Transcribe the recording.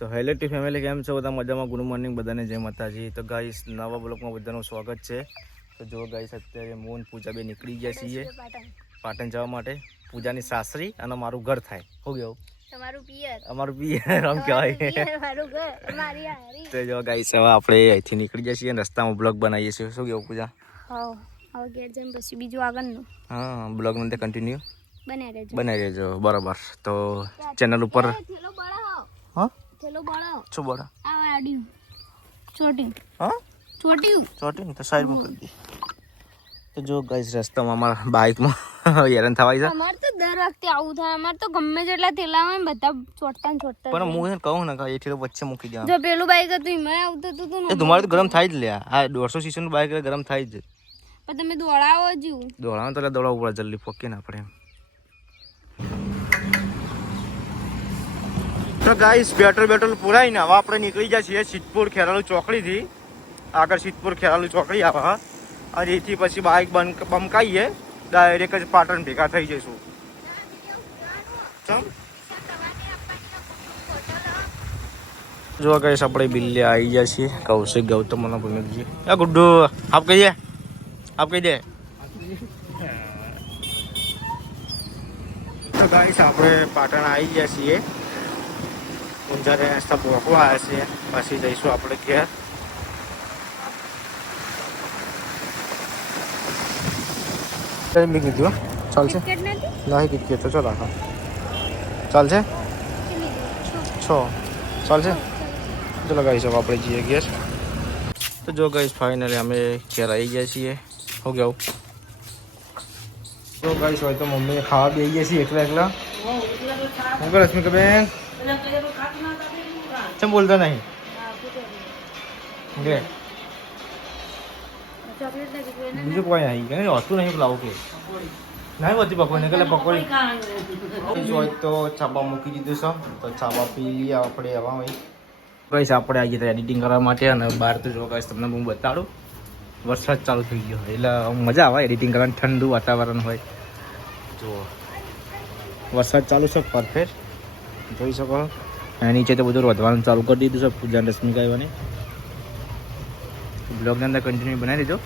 તો hello two family, કેમ છો બધા? મજામાં? ગુડ મોર્નિંગ બધાને, જય માતાજી. તો ગાઈસ નવા બ્લોગમાં બધાનું સ્વાગત છે. તો જો ગાઈસ અત્યારે મોહન પૂજા બે નીકળી ગયા છીએ પાટણ જવા માટે. પૂજાની સાસરી અને મારું ઘર થાય. શું કેવું? અમારું પિયર આમ કહેવાય. તો જો ગાઈસ હવે આપણે અહીંથી નીકળી જઈએ છીએ, રસ્તામાં બ્લોગ બનાવીએ છીએ. શું કેવું પૂજા? હવે ઘેર જઈને પછી બીજું આગળનું હા, બ્લોગ ને કન્ટિન્યુ બનાવી રહેજો. બરાબર. તો ચેનલ ઉપર હા થેલો બળો શું બોલા? આ આડ્યું છોટ્યું હા ચોટી તો સાઈડમાં કરી દી. તો જો ગાઈસ રસ્તામાં અમારા બાઇકમાં હેરાન થવાય છે. અમાર તો દર વખતે આવું થાય. અમાર તો ગમે જેટલા થેલા હોય બધા છોડતા ને છોડતા. પણ હું એને કહું ને કે એ થેલો વચ્ચે મૂકી દેવાનું. જો પેલું બાઈક હતું એમાં આવતું હતું ને એ તમારે તો ગરમ થાય જ લ્યા. આ 150 cc નું બાઇક ગરમ થાય જ. પણ તમે દોડાવો જીવ દોડાવાનું તો દોડાવવું પડે, જલ્દી ફોકીએ ને આપણે. તો ગાઈસ પેટ્રોલ પુરાઈને હવે આપણે નીકળી જાય છીએ સિદ્ધપુર ખેરાલુ ચોકડીથી. આગળ સિદ્ધપુર ખેરાલુ ચોકડી આવે અને અહીંથી પછી બાઇક બમકાઈએ ડાયરેક્ટ જ પાટણ ભેગા થઈ જઈશું. જો ગાઈસ આપણે બિલ્લે આવી ગયા છીએ. કૌશિક ગૌતમ અને ભૂમિકજી. એ ગુડ્ડુ આપ કહી દે. તો ગાઈસ આપણે પાટણ આવી ગયા છીએ. ઊંઝાને રસ્તા પહોંચવા આવ્યા છીએ. પછી જઈશું આપણે ઘેર. બી કીધું ચાલશે નહીં કીધું તો ચાલો હા ચાલશે 6 ચાલશે. ચલો ગાઈસ હવે આપણે જઈએ ઘેર. તો જો ગાઈસ ફાઇનલી અમે ઘેર આવી ગયા છીએ. શું કેવું? તો ગાઈસ હોય તો મમ્મીએ ખાવા બી આવી ગયા છીએ એકલા. શું કરે રશ્મિકા બેન? કેમ બોલતા નહીં? બીજું કોઈ નહીં કે હોતું નહીં લાવું કે નહીં હોતી પકોડી ને પકોડી હોય તો ચાબા મૂકી દીધું છે. તો ચાબા પી લઈએ આપણે. હવા હોય કઈશ આપણે આવી ગયા એડિટિંગ કરવા માટે. અને બહાર તો જો કઈશ તમને હું બતાડું, વરસાદ ચાલુ થઈ ગયો એટલે મજા આવે એડિટિંગ કરવાની. ઠંડુ વાતાવરણ હોય. જો વરસાદ ચાલુ છે પરફેક્ટ જોઈ શકો. અને નીચે તો બધું વધવાનું ચાલુ કરી દીધું છે. પૂજા રશ્મિકા આવવાની. બ્લોગની અંદર કન્ટિન્યુ બનાવી દેજો.